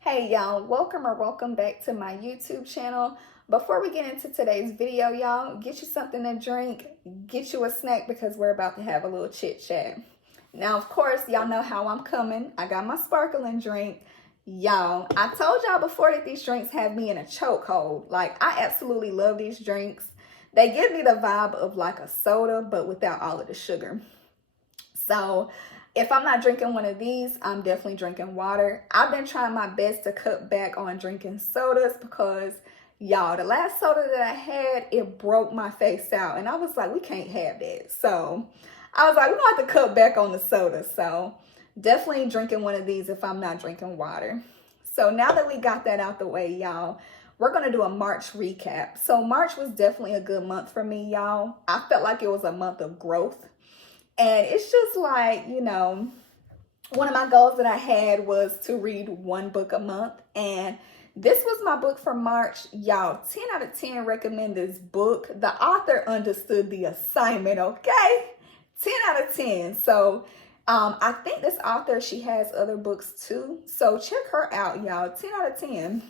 Hey y'all, welcome back to my YouTube channel. Before we get into today's video, y'all, get you something to drink, get you a snack because we're about to have a little chit chat. Now, of course, y'all know how I'm coming. I got my sparkling drink. Y'all, I told y'all before that these drinks have me in a chokehold. Like, I absolutely love these drinks. They give me the vibe of like a soda, but without all of the sugar. So if I'm not drinking one of these, I'm definitely drinking water. I've been trying my best to cut back on drinking sodas because, y'all, the last soda that I had, it broke my face out. And I was like, we can't have that. So I was like, we're going to have to cut back on the soda. So definitely drinking one of these if I'm not drinking water. So now that we got that out the way, y'all, we're going to do a March recap. So March was definitely a good month for me, y'all. I felt like it was a month of growth. And it's just like, you know, one of my goals that I had was to read one book a month. And this was my book for March. Y'all, 10 out of 10 recommend this book. The author understood the assignment, okay? 10 out of 10. So I think this author, she has other books too. So check her out, y'all. 10 out of 10.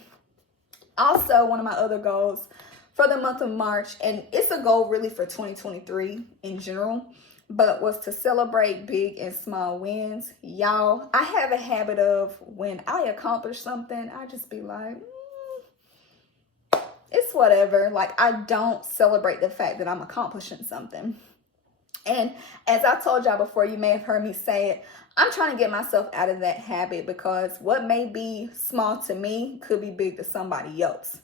Also, one of my other goals for the month of March, and it's a goal really for 2023 in general, but was to celebrate big and small wins. Y'all, I have a habit of when I accomplish something, I just be like, it's whatever. Like, I don't celebrate the fact that I'm accomplishing something. And as I told y'all before, you may have heard me say it, I'm trying to get myself out of that habit because what may be small to me could be big to somebody else.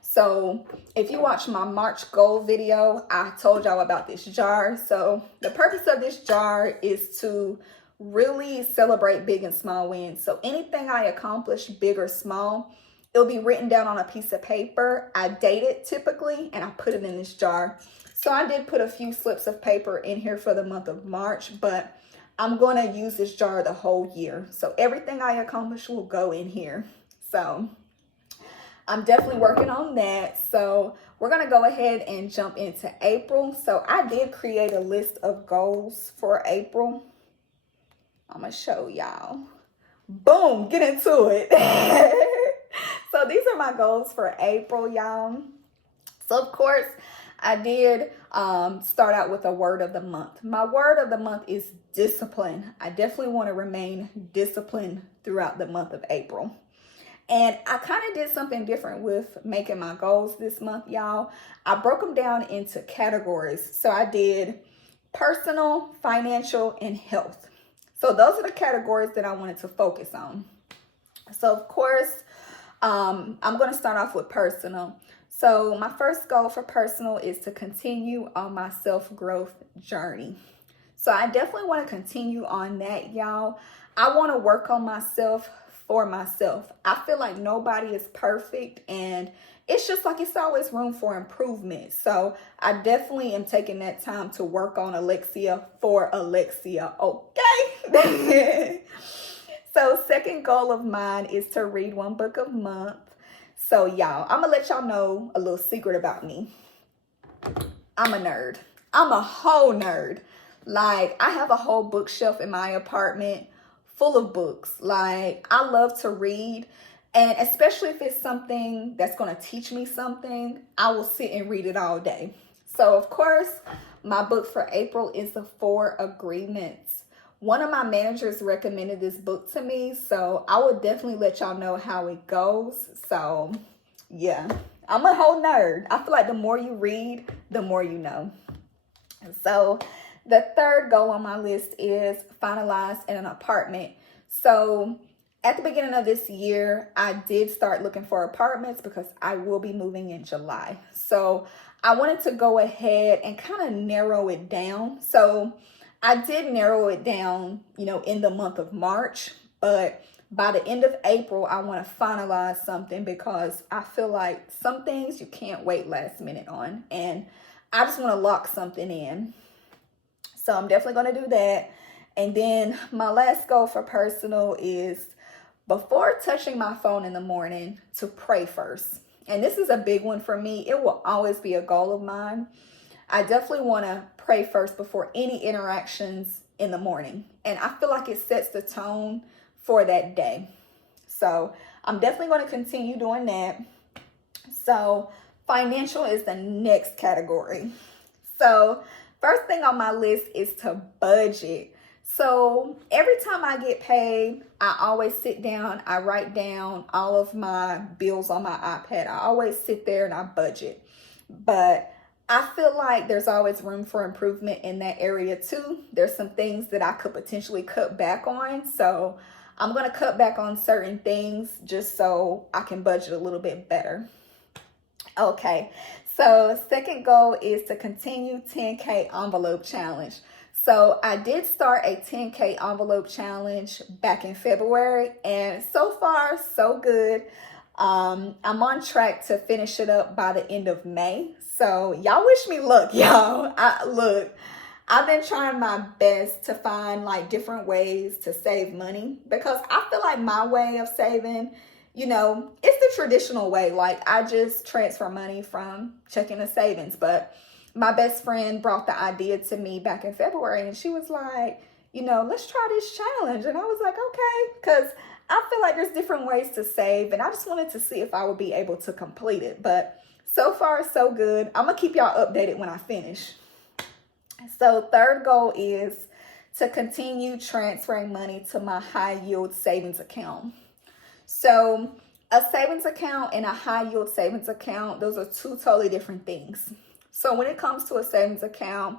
So if you watch my March goal video, I told y'all about this jar. So the purpose of this jar is to really celebrate big and small wins. So anything I accomplish, big or small, it'll be written down on a piece of paper. I date it typically, and I put it in this jar. So I did put a few slips of paper in here for the month of March, but I'm going to use this jar the whole year. So everything I accomplish will go in here. So I'm definitely working on that. So we're going to go ahead and jump into April. So I did create a list of goals for April. I'm going to show y'all. Boom, get into it. So these are my goals for April, y'all. So of course, I did start out with a word of the month. My word of the month is discipline. I definitely want to remain disciplined throughout the month of April. And I kind of did something different with making my goals this month, y'all. I broke them down into categories. So I did personal, financial, and health. So those are the categories that I wanted to focus on. So of course, I'm going to start off with personal. So my first goal for personal is to continue on my self-growth journey. So I definitely want to continue on that, y'all. I want to work on myself for myself. I feel like nobody is perfect, and it's just like it's always room for improvement. So I definitely am taking that time to work on Alexia for Alexia, okay? So second goal of mine is to read one book a month. So y'all, I'm gonna let y'all know a little secret about me. I'm a nerd. I'm a whole nerd. Like, I have a whole bookshelf in my apartment full of books. Like, I love to read, and especially if it's something that's going to teach me something, I will sit and read it all day. So of course, my book for April is The 4 Agreements. One of my managers recommended this book to me, so I will definitely let y'all know how it goes. So yeah, I'm a whole nerd. I feel like the more you read, the more you know. So the third goal on my list is finalize an apartment. So at the beginning of this year, I did start looking for apartments because I will be moving in July. So I wanted to go ahead and kind of narrow it down. So I did narrow it down, you know, in the month of March, but by the end of April, I want to finalize something because I feel like some things you can't wait last minute on, and I just want to lock something in. So I'm definitely going to do that. And then my last goal for personal is before touching my phone in the morning to pray first. And this is a big one for me. It will always be a goal of mine. I definitely want to pray first before any interactions in the morning. And I feel like it sets the tone for that day. So I'm definitely going to continue doing that. So financial is the next category. So first thing on my list is to budget. So every time I get paid, I always sit down, I write down all of my bills on my iPad. I always sit there and I budget. But I feel like there's always room for improvement in that area too. There's some things that I could potentially cut back on. So I'm going to cut back on certain things just so I can budget a little bit better. Okay, so second goal is to continue 10K envelope challenge. So I did start a 10K envelope challenge back in February, and so far so good. I'm on track to finish it up by the end of May. So y'all wish me luck, y'all. I've been trying my best to find like different ways to save money, because I feel like my way of saving, it's the traditional way. Like, I just transfer money from checking to savings. But my best friend brought the idea to me back in February, and she was like, let's try this challenge. And I was like, okay, because I feel like there's different ways to save, and I just wanted to see if I would be able to complete it. But so far, so good. I'm going to keep y'all updated when I finish. So third goal is to continue transferring money to my high yield savings account. So a savings account and a high yield savings account, those are two totally different things. So when it comes to a savings account,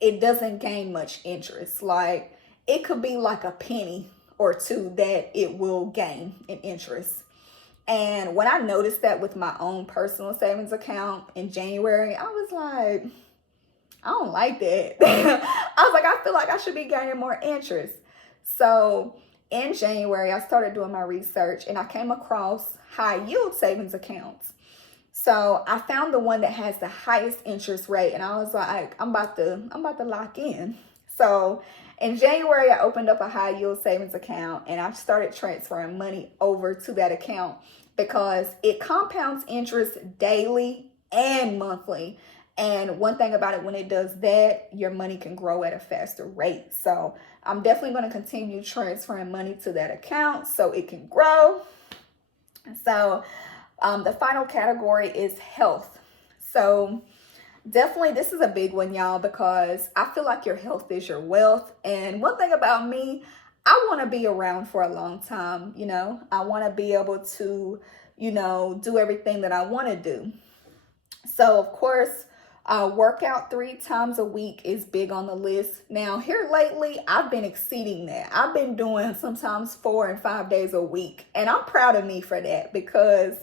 it doesn't gain much interest. Like, it could be like a penny or two that it will gain in interest. And when I noticed that with my own personal savings account in January, I was like, I don't like that. I was like, I feel like I should be gaining more interest. So in January, I started doing my research, and I came across high yield savings accounts. So I found the one that has the highest interest rate, and I was like, I'm about to lock in. So in January, I opened up a high yield savings account, and I started transferring money over to that account because it compounds interest daily and monthly. And one thing about it, when it does that, your money can grow at a faster rate. So I'm definitely going to continue transferring money to that account so it can grow. So the final category is health. So definitely this is a big one, y'all, because I feel like your health is your wealth. And one thing about me, I want to be around for a long time. I want to be able to, do everything that I want to do. So of course, workout 3 times a week is big on the list. Now, here lately, I've been exceeding that. I've been doing sometimes 4 and 5 days a week. And I'm proud of me for that, because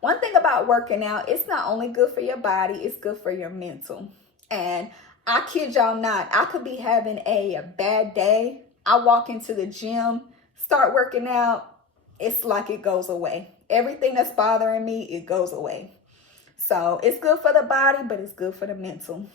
one thing about working out, it's not only good for your body, it's good for your mental. And I kid y'all not, I could be having a bad day. I walk into the gym, start working out, it's like it goes away. Everything that's bothering me, it goes away. So it's good for the body, but it's good for the mental.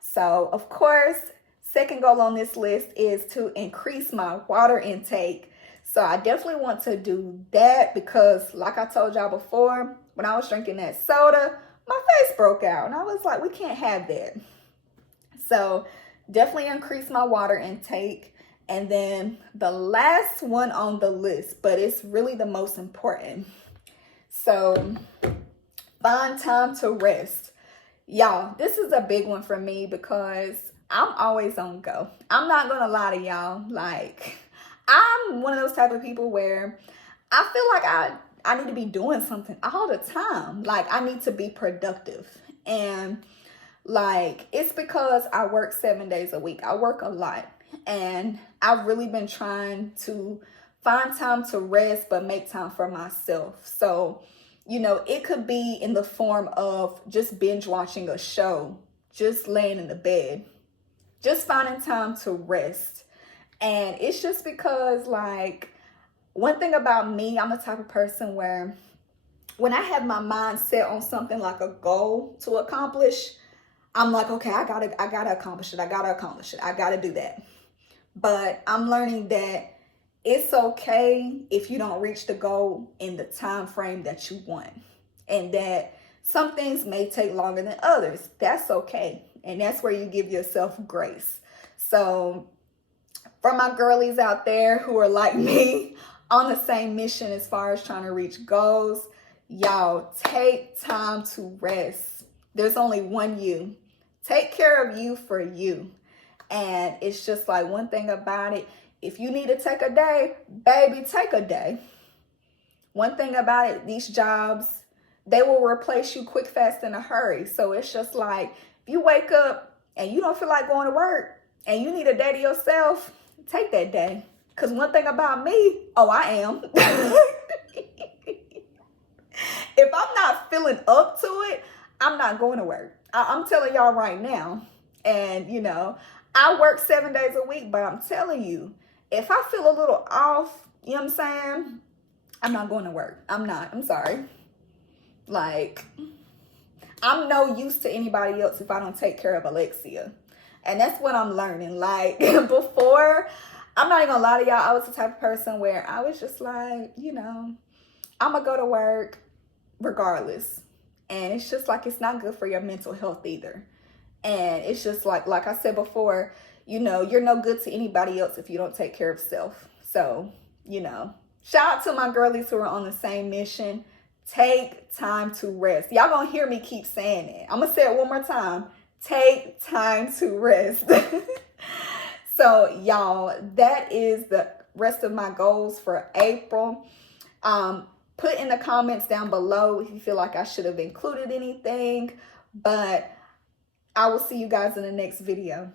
So, of course, second goal on this list is to increase my water intake. So I definitely want to do that because, like I told y'all before, when I was drinking that soda, my face broke out. And I was like, we can't have that. So definitely increase my water intake. And then the last one on the list, but it's really the most important. So find time to rest. Y'all, this is a big one for me because I'm always on go. I'm not going to lie to y'all. Like, I'm one of those type of people where I feel like I need to be doing something all the time. Like, I need to be productive. And like, it's because I work 7 days a week. I work a lot. And I've really been trying to find time to rest, but make time for myself. So, it could be in the form of just binge watching a show, just laying in the bed, just finding time to rest. And it's just because, like, one thing about me, I'm the type of person where when I have my mind set on something like a goal to accomplish, I'm like, okay, I gotta accomplish it. I gotta do that. But I'm learning that it's okay if you don't reach the goal in the time frame that you want, and that some things may take longer than others. That's okay. And that's where you give yourself grace. So For my girlies out there who are like me on the same mission as far as trying to reach goals, y'all, take time to rest. There's only one you. Take care of you for you. And it's just like one thing about it. If you need to take a day, baby, take a day. One thing about it, these jobs, they will replace you quick, fast, in a hurry. So it's just like, if you wake up and you don't feel like going to work and you need a day to yourself, take that day. Because one thing about me, I am. If I'm not feeling up to it, I'm not going to work. I'm telling y'all right now. And, I work 7 days a week, but I'm telling you, if I feel a little off, you know what I'm saying? I'm not going to work. I'm not. I'm sorry. Like, I'm no use to anybody else if I don't take care of Alexia. And that's what I'm learning. Like, before, I'm not even gonna lie to y'all, I was the type of person where I was just like, I'm gonna go to work regardless. And it's just like, it's not good for your mental health either. And it's just like I said before, you're no good to anybody else if you don't take care of self. So, shout out to my girlies who are on the same mission. Take time to rest. Y'all gonna hear me keep saying it. I'm gonna say it one more time. Take time to rest. So, y'all, that is the rest of my goals for April. Put in the comments down below if you feel like I should have included anything. But I will see you guys in the next video.